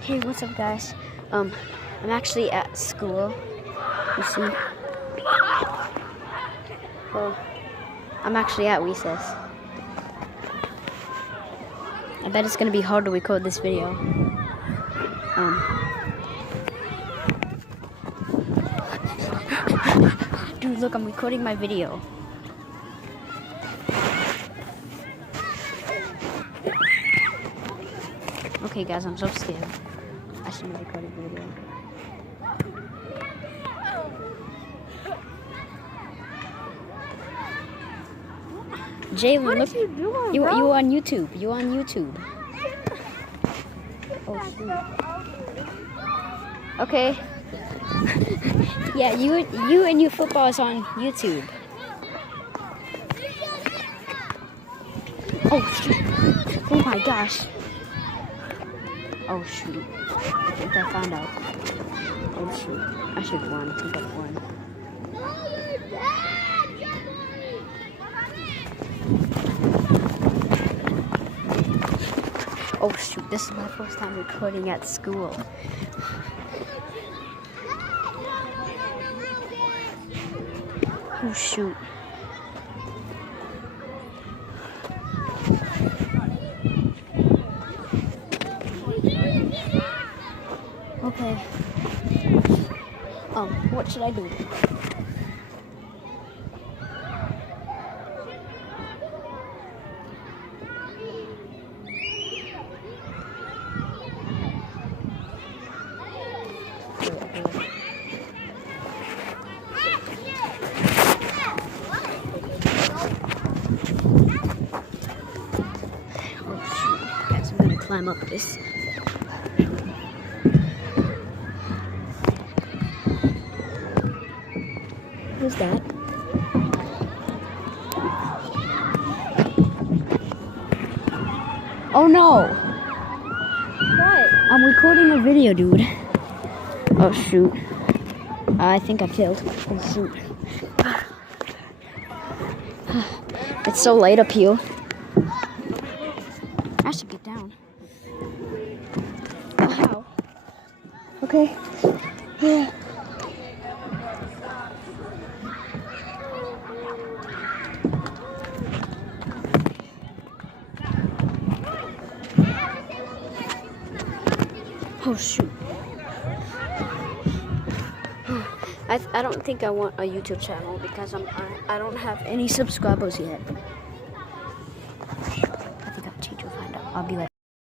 Hey, what's up, guys? I'm actually at school. You see? Well, I'm actually at recess. I bet it's gonna be hard to record this video. Dude, look, I'm recording my video. Okay, guys, I'm so scared. I shouldn't be recording the video. Jalen, look, you on YouTube. You on YouTube. Oh shoot. Okay. Yeah, you and your football is on YouTube. Oh shoot. Oh my gosh. Oh shoot. I think I found out. Oh shoot. I should have won. I think I won. Oh shoot, this is my first time recording at school. Oh shoot. Okay. What should I do? Guys, I'm gonna climb up this. Who's that? Oh no! What? I'm recording a video, dude. Oh shoot. I think I failed. Oh shoot. It's so light up here. I should get down. Oh, how? Okay. Yeah. Oh shoot. I don't think I want a YouTube channel because I don't have any subscribers yet. I think I'll teach you to find out. I'll be right back.